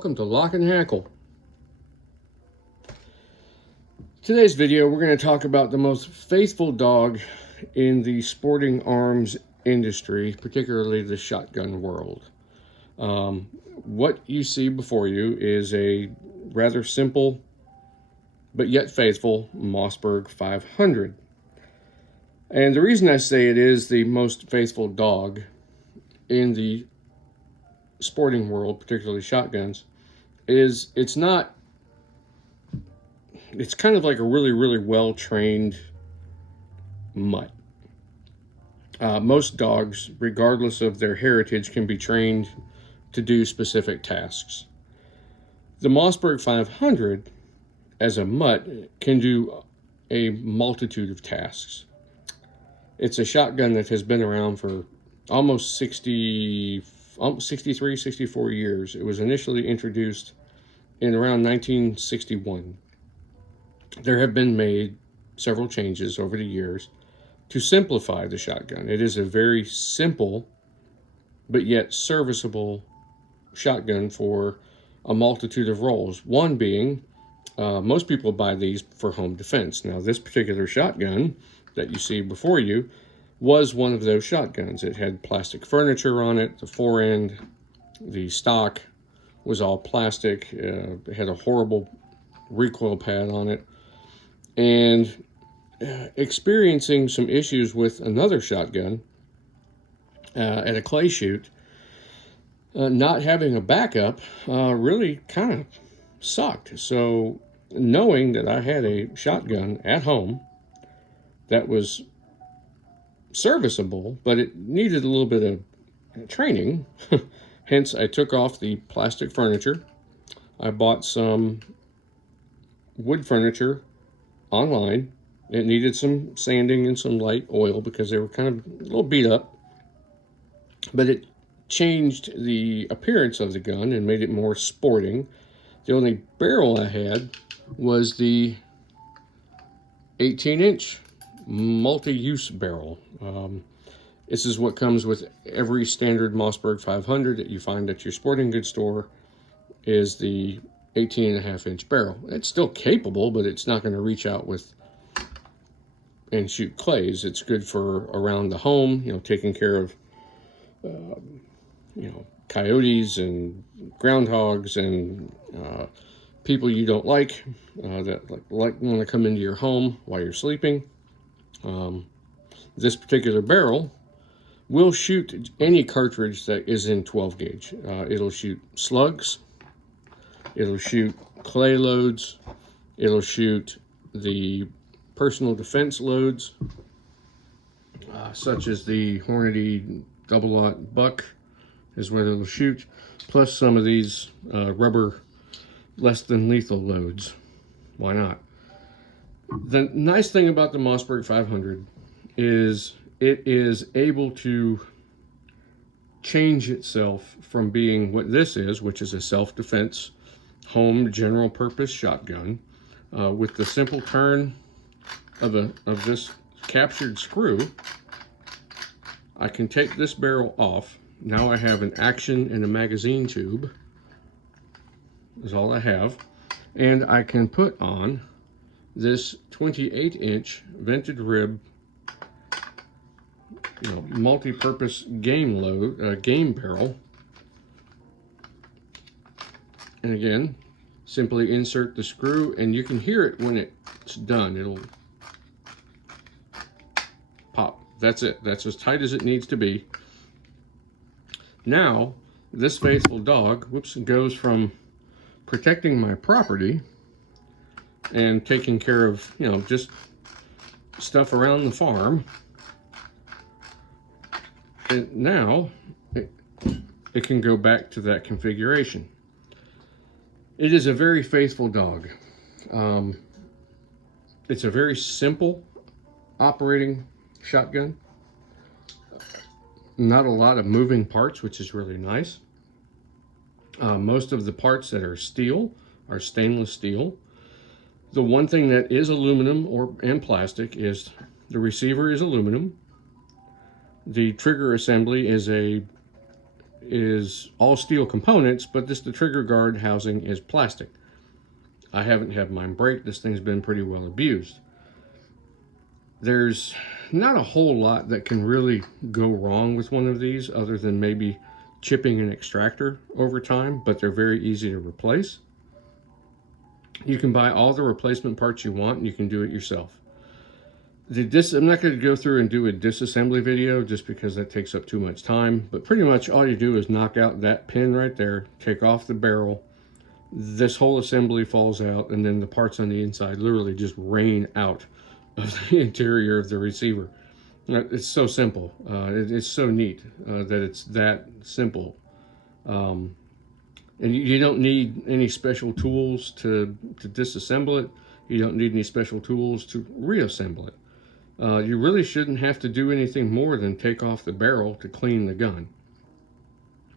welcome to Lock&Hackle. Today's video, we're going to talk about the most faithful dog in the sporting arms industry, particularly the shotgun world. What you see before you is a rather simple but yet faithful Mossberg 500. And the reason I say it is the most faithful dog in the sporting world, particularly shotguns, is it's kind of like a really well-trained mutt. Most dogs, regardless of their heritage, can be trained to do specific tasks. The Mossberg 500, as a mutt, can do a multitude of tasks. It's a shotgun that has been around for almost 63, 64 years. It was initially introduced in around 1961. There have been made several changes over the years to simplify the shotgun. It is a very simple but yet serviceable shotgun for a multitude of roles. One being, most people buy these for home defense. Now, this particular shotgun that you see before you was one of those shotguns. It had plastic furniture on it. The fore end, the stock was all plastic. It had a horrible recoil pad on it. And experiencing some issues with another shotgun at a clay shoot, not having a backup really kind of sucked. So knowing that I had a shotgun at home that was serviceable, but it needed a little bit of training, hence I took off the plastic furniture. I bought some wood furniture online. It needed some sanding and some light oil because they were kind of a little beat up, but it changed the appearance of the gun and made it more sporting. The only barrel I had was the 18-inch multi-use barrel. This is what comes with every standard Mossberg 500 that you find at your sporting goods store, is the 18.5-inch barrel. It's still capable, but it's not going to reach out with and shoot clays. It's good for around the home, taking care of coyotes and groundhogs and people you don't like that like want to come into your home while you're sleeping. This particular barrel will shoot any cartridge that is in 12 gauge. It'll shoot slugs, it'll shoot clay loads, it'll shoot the personal defense loads, such as the Hornady double-aught buck is what it'll shoot, plus some of these rubber less than lethal loads. Why not? The nice thing about the Mossberg 500 is it is able to change itself from being what this is, which is a self-defense home general purpose shotgun, with the simple turn of this captured screw. I can take this barrel off. Now I have an action and a magazine tube, is all I have, and I can put on this 28-inch vented rib, multi-purpose game barrel. And again, simply insert the screw, and you can hear it when it's done. It'll pop. That's it. That's as tight as it needs to be. Now, this faithful dog, goes from protecting my property and taking care of, just stuff around the farm. And now it can go back to that configuration. It is a very faithful dog. It's a very simple operating shotgun. Not a lot of moving parts, which is really nice. Most of the parts that are steel are stainless steel. The one thing that is aluminum and plastic is the receiver is aluminum. The trigger assembly is a is all steel components, but the trigger guard housing is plastic. I haven't had mine break. This thing's been pretty well abused. There's not a whole lot that can really go wrong with one of these other than maybe chipping an extractor over time, but they're very easy to replace. You can buy all the replacement parts you want and you can do it yourself. I'm not going to go through and do a disassembly video just because that takes up too much time, but pretty much all you do is knock out that pin right there, take off the barrel, this whole assembly falls out, and then the parts on the inside literally just rain out of the interior of the receiver. It's so simple. It's so neat that it's that simple. And you don't need any special tools to disassemble it. You don't need any special tools to reassemble it. You really shouldn't have to do anything more than take off the barrel to clean the gun.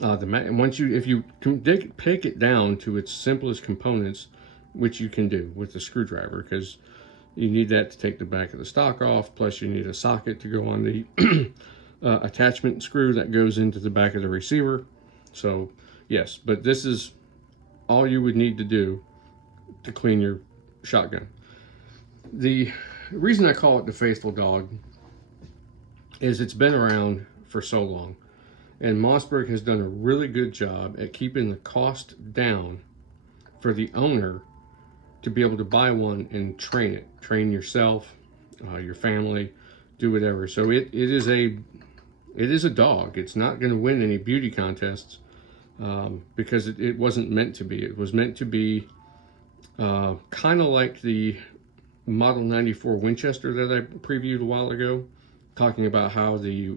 If you take it down to its simplest components, which you can do with the screwdriver, because you need that to take the back of the stock off, plus you need a socket to go on the attachment screw that goes into the back of the receiver. So yes, but this is all you would need to do to clean your shotgun. The reason I call it the Faithful Dog is it's been around for so long, and Mossberg has done a really good job at keeping the cost down for the owner to be able to buy one and train yourself, your family, do whatever. So it is a dog. It's not going to win any beauty contests because it wasn't meant to be. It was meant to be kind of like the Model 94 Winchester that I previewed a while ago, talking about how the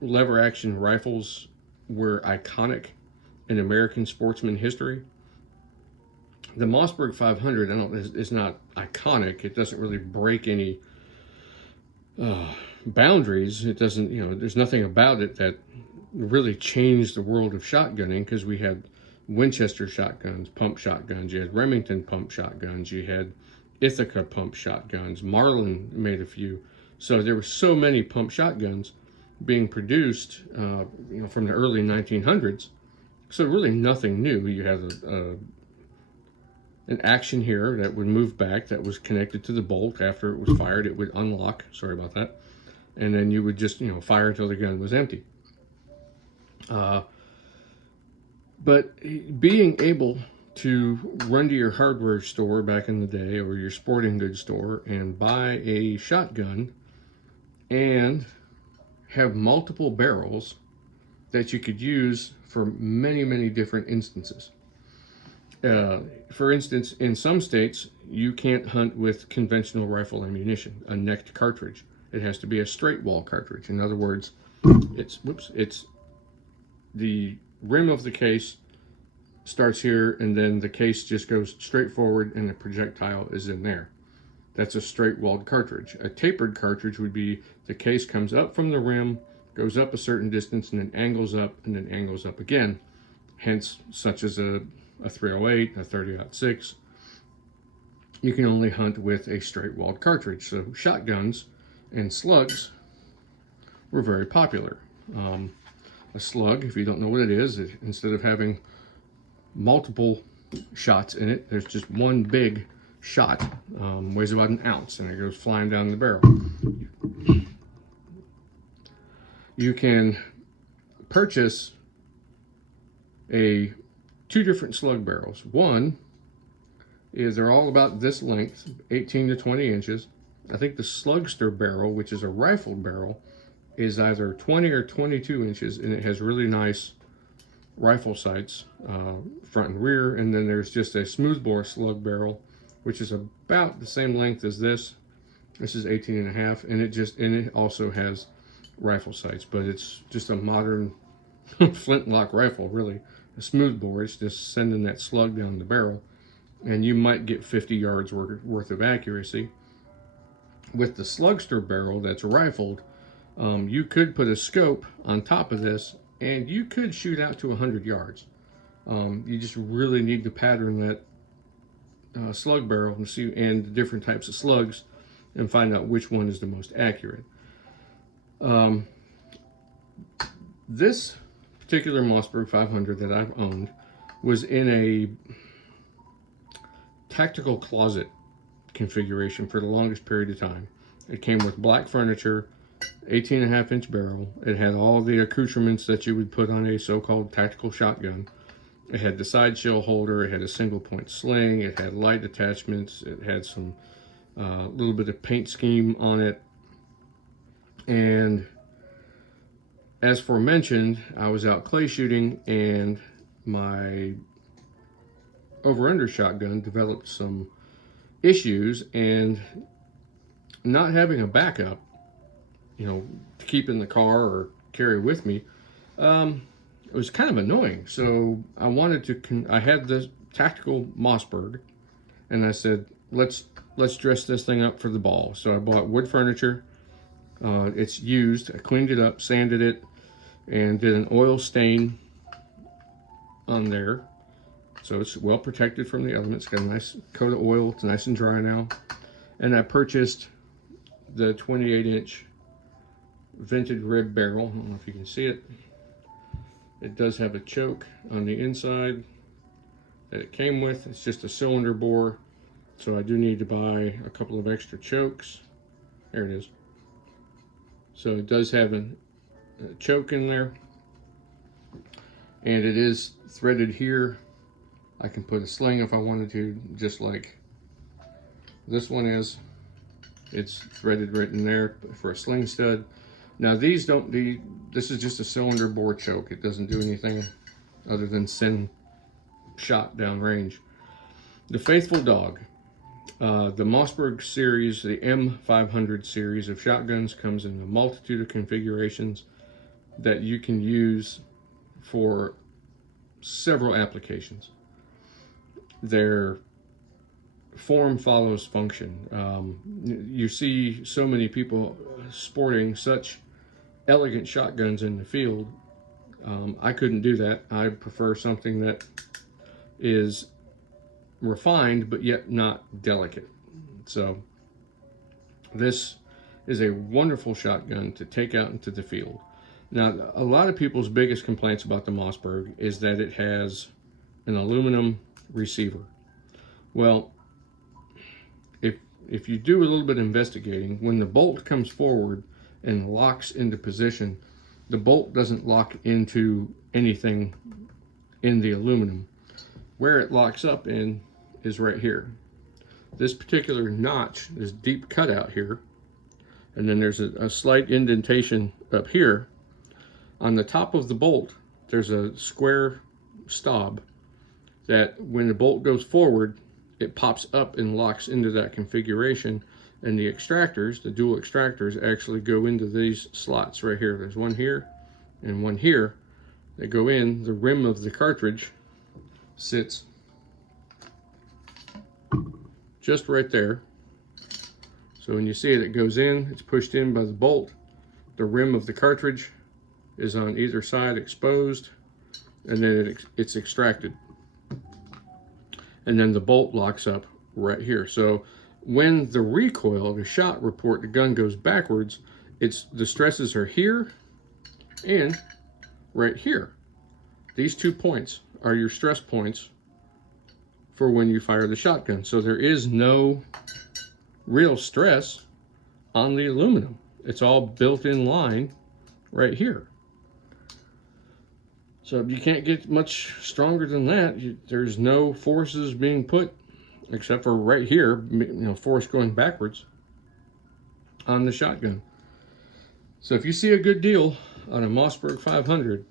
lever action rifles were iconic in American sportsman history. The Mossberg 500 is not iconic. It doesn't really break any boundaries. It doesn't, there's nothing about it that really changed the world of shotgunning, because we had Winchester shotguns, pump shotguns, you had Remington pump shotguns, you had Ithaca pump shotguns, Marlin made a few. So there were so many pump shotguns being produced, from the early 1900s. So really nothing new. You had an action here that would move back, that was connected to the bolt. After it was fired, it would unlock. Sorry about that. And then you would just, fire until the gun was empty. But being able to run to your hardware store back in the day, or your sporting goods store, and buy a shotgun and have multiple barrels that you could use for many, many different instances. For instance, in some states, you can't hunt with conventional rifle ammunition, a necked cartridge. It has to be a straight wall cartridge. In other words, it's the rim of the case starts here, and then the case just goes straight forward and the projectile is in there. That's a straight walled cartridge. A tapered cartridge would be the case comes up from the rim, goes up a certain distance, and then angles up, and then angles up again. Hence, such as a 308, a 30-06. You can only hunt with a straight walled cartridge. So shotguns and slugs were very popular. A slug, if you don't know what it is, instead of having multiple shots in it, there's just one big shot, weighs about an ounce, and it goes flying down the barrel. You can purchase two different slug barrels. One is, they're all about this length, 18 to 20 inches. I think the Slugster barrel, which is a rifled barrel, is either 20 or 22 inches, and it has really nice rifle sights, front and rear. And then there's just a smoothbore slug barrel, which is about the same length as this. This is 18 and a half, and it also has rifle sights, but it's just a modern flintlock rifle, really. A smoothbore, it's just sending that slug down the barrel, and you might get 50 yards worth of accuracy. With the Slugster barrel that's rifled, you could put a scope on top of this, and you could shoot out to 100 yards. You just really need to pattern that slug barrel and the different types of slugs, and find out which one is the most accurate. This particular Mossberg 500 that I've owned was in a tactical closet configuration for the longest period of time. It came with black furniture, 18.5-inch barrel. It had all the accoutrements that you would put on a so-called tactical shotgun. It had the side shell holder, it had a single point sling, it had light attachments, it had some little bit of paint scheme on it. And as forementioned, I was out clay shooting and my over-under shotgun developed some issues, and not having a backup, you know, to keep in the car or carry with me, it was kind of annoying. So I wanted to, I had this tactical Mossberg, and I said, let's dress this thing up for the ball. So I bought wood furniture. It's used. I cleaned it up, sanded it, and did an oil stain on there. So it's well protected from the elements. Got a nice coat of oil. It's nice and dry now. And I purchased the 28-inch vented rib barrel. I don't know if you can see it. It does have a choke on the inside that it came with. It's just a cylinder bore, so I do need to buy a couple of extra chokes. There it is. So it does have a choke in there, and it is threaded here. I can put a sling if I wanted to, just like this one is. It's threaded right in there for a sling stud. Now these don't, this is just a cylinder bore choke. It doesn't do anything other than send shot down range. The Faithful Dog. The Mossberg series, the M500 series of shotguns, comes in a multitude of configurations that you can use for several applications. Their form follows function. You see so many people sporting such elegant shotguns in the field. I couldn't do that. I prefer something that is refined but yet not delicate. So this is a wonderful shotgun to take out into the field. Now, a lot of people's biggest complaints about the Mossberg is that it has an aluminum receiver. Well, if you do a little bit of investigating, when the bolt comes forward and locks into position, the bolt doesn't lock into anything in the aluminum. Where it locks up in is right here. This particular notch, this deep cutout here, and then there's a slight indentation up here. On the top of the bolt, there's a square stop that when the bolt goes forward, it pops up and locks into that configuration, and the extractors, the dual extractors, actually go into these slots right here. There's one here and one here. They go in. The rim of the cartridge sits just right there. So when you see it, it goes in, it's pushed in by the bolt. The rim of the cartridge is on either side exposed, and then it's extracted. And then the bolt locks up right here. So when the recoil, the shot report, the gun goes backwards, the stresses are here and right here. These 2 points are your stress points for when you fire the shotgun. So there is no real stress on the aluminum. It's all built in line right here. So you can't get much stronger than that. There's no forces being put, except for right here, force going backwards on the shotgun. So if you see a good deal on a Mossberg 500,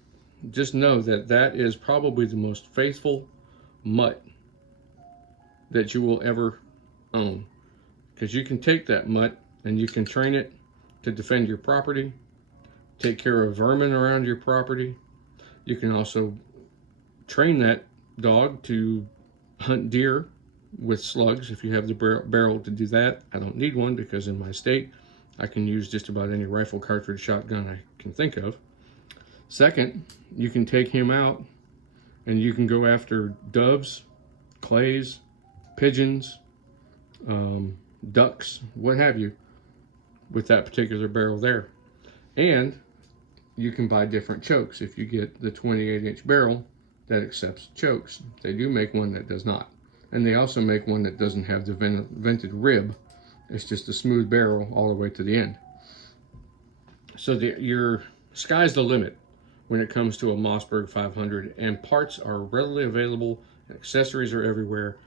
just know that that is probably the most faithful mutt that you will ever own. Because you can take that mutt and you can train it to defend your property, take care of vermin around your property. You can also train that dog to hunt deer with slugs if you have the barrel to do that. I don't need one because in my state, I can use just about any rifle cartridge shotgun I can think of. Second, you can take him out and you can go after doves, clays, pigeons, ducks, what have you, with that particular barrel there. And you can buy different chokes. If you get the 28-inch barrel that accepts chokes, they do make one that does not. And they also make one that doesn't have the vented rib. It's just a smooth barrel all the way to the end. So your sky's the limit when it comes to a Mossberg 500, and parts are readily available, accessories are everywhere,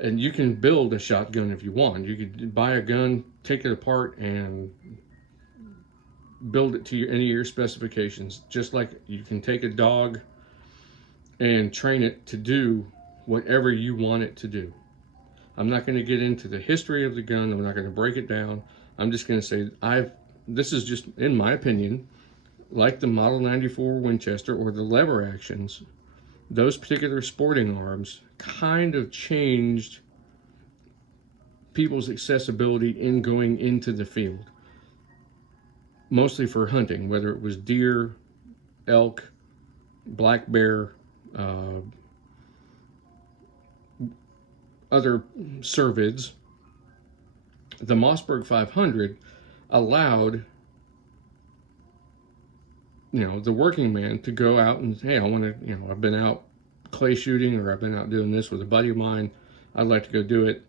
and you can build a shotgun if you want. You could buy a gun, take it apart, and build it to any of your specifications, just like you can take a dog and train it to do whatever you want it to do. I'm not going to get into the history of the gun. I'm not going to break it down. I'm just going to say this is just, in my opinion, like the Model 94 Winchester or the lever actions, those particular sporting arms kind of changed people's accessibility in going into the field. Mostly for hunting, whether it was deer, elk, black bear, other cervids. The Mossberg 500 allowed, the working man to go out and, hey, I want to, I've been out clay shooting, or I've been out doing this with a buddy of mine. I'd like to go do it.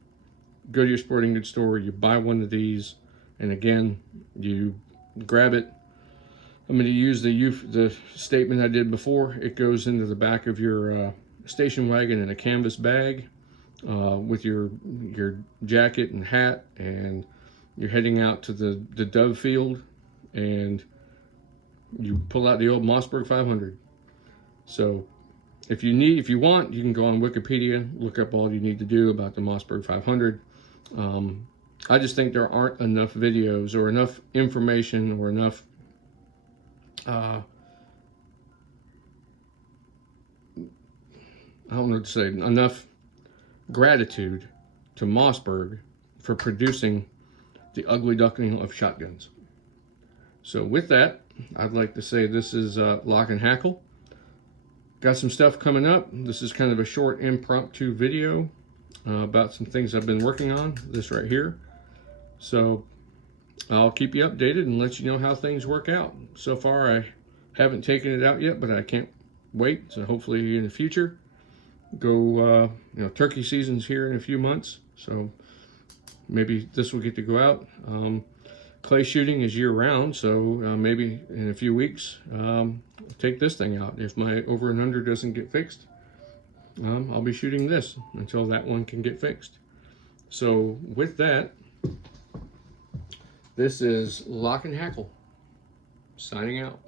Go to your sporting goods store, you buy one of these, and again, you grab it. I'm going to use the statement I did before. It goes into the back of your station wagon in a canvas bag with your jacket and hat, and you're heading out to the dove field, and you pull out the old Mossberg 500. So if you want, you can go on Wikipedia, look up all you need to do about the Mossberg 500. I just think there aren't enough videos or enough information or enough I don't know what to say, enough gratitude to Mossberg for producing the ugly duckling of shotguns. So with that, I'd like to say this is Lock&Hackle. Got some stuff coming up. This is kind of a short impromptu video about some things I've been working on, this right here. So I'll keep you updated and let you know how things work out. So far, I haven't taken it out yet, but I can't wait. So hopefully in the future, turkey season's here in a few months, so maybe this will get to go out. Clay shooting is year round, so maybe in a few weeks, take this thing out. If my over and under doesn't get fixed, I'll be shooting this until that one can get fixed. So with that, this is Lock&Hackle, signing out.